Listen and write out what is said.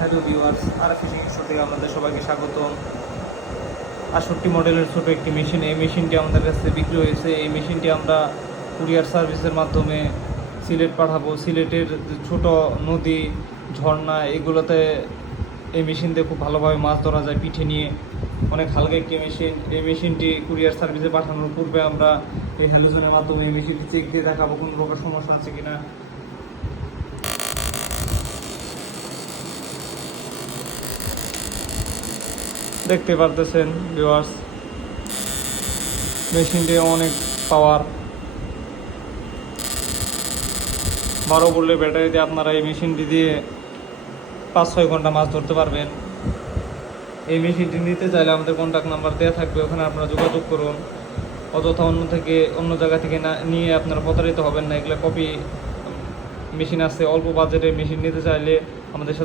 Hello viewers, আর fishing show থেকে আপনাদের সবাইকে স্বাগতম। 68 মডেলের ছোট একটি মেশিন, এই মেশিনটি আমাদের কাছে বিক্রি হয়েছে। এই মেশিনটি আমরা কুরিয়ার সার্ভিসের মাধ্যমে সিলেট পাঠাবো। সিলেটের ছোট নদী, ঝর্ণা এগুলোতে এই মেশিন দিয়ে খুব ভালোভাবে মাছ ধরা যায় পিঠে নিয়ে। অনেক হালকা একটি মেশিন। এই মেশিনটি কুরিয়ার সার্ভিসে পাঠানোর পূর্বে আমরা এই হ্যালোজেনের মাধ্যমে এই মেশিনটি চেক দিয়ে দেখাবো কোনো প্রকার সমস্যা আছে কিনা। দেখতে পারতেছেন ভিউয়ার্স, মেশিনটি অনেক পাওয়ার। 12 ভোল্টের ব্যাটারি দিয়ে আপনারা এই মেশিনটি দিয়ে 5-6 ঘন্টা মাছ ধরতে পারবেন। এই মেশিনটি নিতে চাইলে আমাদের কন্ট্যাক্ট নাম্বার দেওয়া থাকবে, ওখানে আপনারা যোগাযোগ করুন। অযথা অন্য জায়গা থেকে না নিয়ে আপনারা প্রতারিত হবেন না। এগুলো কপি মেশিন আছে। অল্প বাজেটের মেশিন নিতে চাইলে আমাদের সাথে